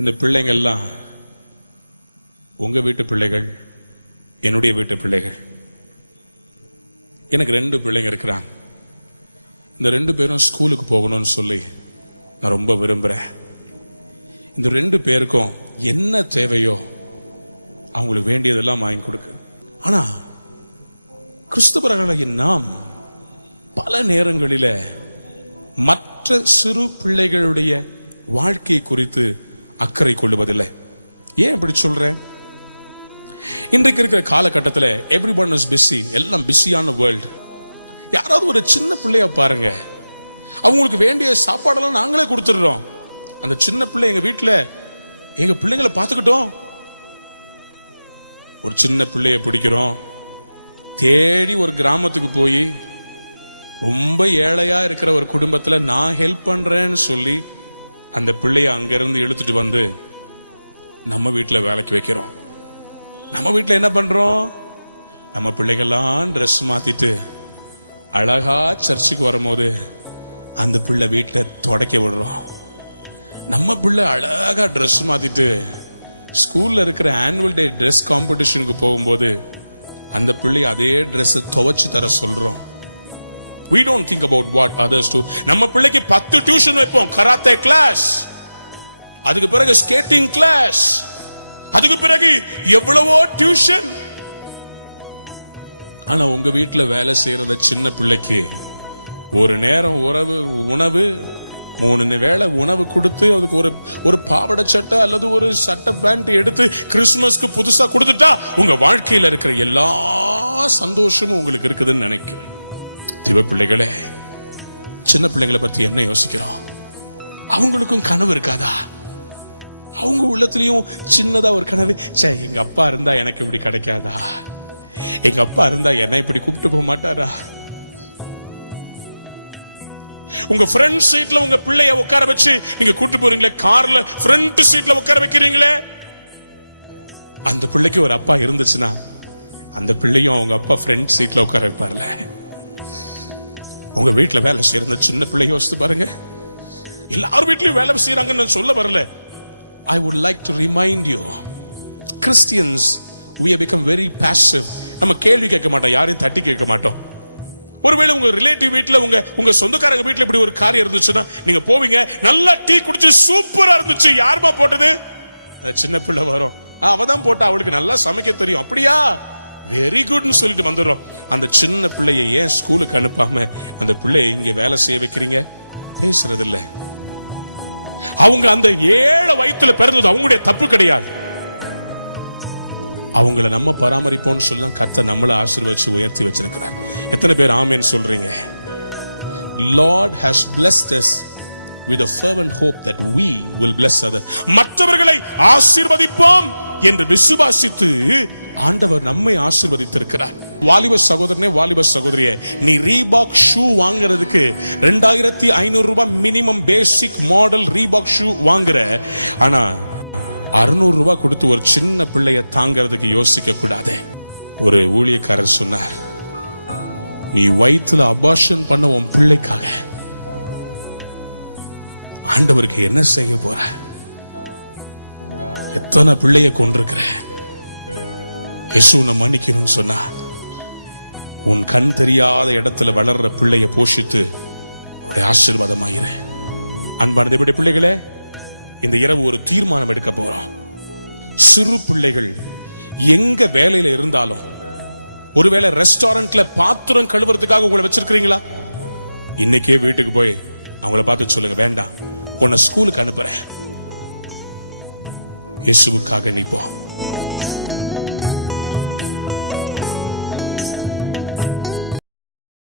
இந்த பிள்ளைங்கள்லாம் உங்க வீட்டு பிள்ளைகள், என்னுடைய வீட்டு பிள்ளைகள். எனக்கு 2 பிள்ளைங்க இருக்கிறாங்க. இந்த 2 பேரும் ஸ்கூலுக்கு போகணும்னு சொல்லி நான் ரொம்ப விரும்புகிறேன். இந்த 2 பேருக்கும் என்ன தேவையோ அவங்களுக்கு வேண்டியதெல்லாம் வாங்கி கொடுக்க. ஆனா கிறிஸ்தவர்களாகிய நாம் பல நேரங்களில மற்ற சிறு பிள்ளைகளுடைய வாழ்க்கை குறித்து அக்கறை கொள்ளுவதில்லை. ஏன் இப்படி சொல்றேன்? இன்றைக்கு இருக்கிற காலகட்டத்தில் எவ்ரிஒன் இஸ் பிஸி, எல்லாம் பிஸியான வேர்ல்டு. யாராவது ஒரு சின்ன பிள்ளைய பாருங்க, அவங்களுக்கு வேண்டிய சாப்பாடெல்லாம் நாங்களே கொடுத்துடுறோம். அந்த சின்ன பிள்ளை எங்க வீட்டில் எங்க பிள்ளைங்களை பார்த்துக்கிட்டோம். ஒரு சின்ன பிள்ளைய பிடிக்கிறோம், தேடி ஒரு கிராமத்துக்கு போய் ரொம்ப ஏழையா இருக்கிற ஒரு குடும்பத்தில் நான் ஹெல்ப் பண்றேன்னு சொல்லி அந்த பிள்ளைய அங்கிருந்து இழுத்துட்டு வந்து நம்ம வீட்டில் வேலைக்கு வைக்கிறோம். நம்ம வீட்டில் என்ன பண்றோம்? நம்ம பிள்ளைகள்லாம் ட்ரெஸ் மாத்திட்டு அழகா சர்ச்சுக்கு வரும்போது அந்த பிள்ளை வீட்டை துடைக்க விடுறோம். நம்ம பிள்ளை அழகா ட்ரெஸ் மாத்திட்டு ஸ்கூல்ல இருக்கிற ஆனுவல் டே ட்ரெஸ் காம்படிஷனுக்கு போகும்போது அந்த பிள்ளை அதே ட்ரெஸ் துவைச்சு தர சொல்றோம். We don't think about what others do. நம்ம பிள்ளைக்கு 10 டியூஷன் வைப்போம். கராத்தே கிளாஸ், அதுக்கு பிறகு ஸ்கேட்டிங் கிளாஸ், அதுக்கு பிறகு எவ்வளவோ டியூஷன். ஆனா உங்க வீட்டுல வேலை செய்யற சின்ன பிள்ளைக்கு ஒரு நேரம் உணவு 3 வேளை உணவு கொடுத்து அதுக்கு ஒரு பாவாடை சட்டை அல்லது ஒரு சட்டை பேண்ட் எடுத்து கிறிஸ்துமஸ்க்கு புதுசா கொடுத்துட்டா உங்க வாழ்க்கையில இருக்கிற எல்லா சந்தோஷமும் உங்களுக்கு இருக்குதுன்னு நினைக்கிறேன். திவ பிள்ளைகளே, சின்ன பிள்ளைங்களை பத்தி என்ன யோசிக்கிறோம்? அவங்களுக்கும் கனவு இருக்காதா? அவங்க உள்ளத்திலையும் சின்னதா ஒரு கனவு, எங்க அப்பா இருந்தா எனக்கு இப்படி கிடைக்காதா? எங்க அப்பா இருந்தா என்ன இப்படி கூப்பிட்டு போக மாட்டாரா? உங்க ஃப்ரண்ட் சீட்ல உங்க பிள்ளைய உட்கார வச்சு நீங்க கூட்டு போறீங்களே, கார்ல ஃப்ரண்ட் சீட்ல உட்கார வைக்கிறீங்களே, அந்த பிள்ளைக்கு ஒரு அப்பா இருந்துச்சுன்னா அந்த பிள்ளையும் அவங்க அப்பா ஃப்ரண்ட் சீட்ல உட்கார வைப்பார்ல. உங்க வீட்டுல வேலை செய்யற சின்ன பிள்ளை யோசித்து பாருங்க. எல்லார் வீட்லயும் வேலை செய்யறாங்கன்னு சொல்ல வரல. I would like to remind you, Christians, we have become very passive. நம்ம கேள்வி கேட்க மாட்டோம், யாரையும் தட்டி கேட்க மாட்டோம். ஒருவேளை உங்க ரிலேட்டிவ் வீட்டுல உங்க சொந்தக்காரங்க வீட்டுல இப்படி ஒரு காரியம் இருந்துச்சுன்னா நீங்க போவீங்க, நல்லா டீ குடிச்சு சூப்பரா இருந்துச்சு, யாருமா போட்டது? சின்ன பிள்ளை வரும், அவதான் போட்டா, அவளுக்கு நல்லா சமைக்க தெரியும், அப்படியா, வெரி குட்னு சொல்லிட்டு வந்துடுறோம். அந்த சின்ன பிள்ளைய ஏன் ஸ்கூலுக்கு அனுப்பாம அந்த பிள்ளைய இங்க வேலை செய்ய வைக்கிறீங்க? பேசுறது இல்ல. அவங்க அந்த 7 வயசுல பிறந்தது அவங்களுடைய தப்பு கிடையாது. அவங்கள நம்ம பராமரிப்போம்னு சொல்லி தான் கர்த்தர் நம்மளை ஆசீர்வதிச்சு உயர்த்தி வச்சிருக்கிறார். எத்தனை பேர் ஆமென் சொல்றீங்க? Lord has blessed us with a fervent hope that we will bless others. மற்றவர்களை ஆசீர்வதிப்போம் என்று விசுவாசித்து ஆண்டவர் நம்மை ஆசீர்வதித்திருக்கிறார். வாலிப சகோதரனே, வாலிப சகோதரியே, நீ ரீபாக் ஷூ வாங்குறதுக்கு 2500 ரூபாய் minimum basic model Reebok shoe வாங்குற, ஆனா 600 ரூபாய் கொடுத்து ஒரு சின்ன பிள்ளைய தாங்கிறதுக்கு யோசிக்க கூடாது. ஒரு ஊழியக்காரர் சொன்னார், நீ வயிற்றுல அபார்ஷன் பண்ண உன் பிள்ளைக்காக ஆண்டவருக்கு என்ன செய்ய போற? எத்தனை பிள்ளைய கொண்டிருக்கிற? இயேசு உன்னை மன்னிக்கணும்னு சொன்னா உன் கண் தெரியாத இடத்துல வளர்ற பிள்ளைய போஷித்து அவருடைய ஆசீர்வாதமாயிரு. அன்பான தேவனுடைய பிள்ளைகளே, இந்த இரவு ஒரு தீர்மானம் எடுக்க போறோம். சிறு பிள்ளைகள் எங்க வேலையில இருந்தாலும், ஒருவேளை ரெஸ்டாரண்ட்ல பாத்திரம் கழுவுறதுக்காக உங்களை வச்சிருக்கிறீங்களா? இன்னைக்கே வீட்டுக்கு போய் அவங்கள பார்த்து சொல்லுங்க, வேண்டாம், உன்னை ஸ்கூலுக்கு அனுப்புறேன், இயேசுவுக்காக நீ போ.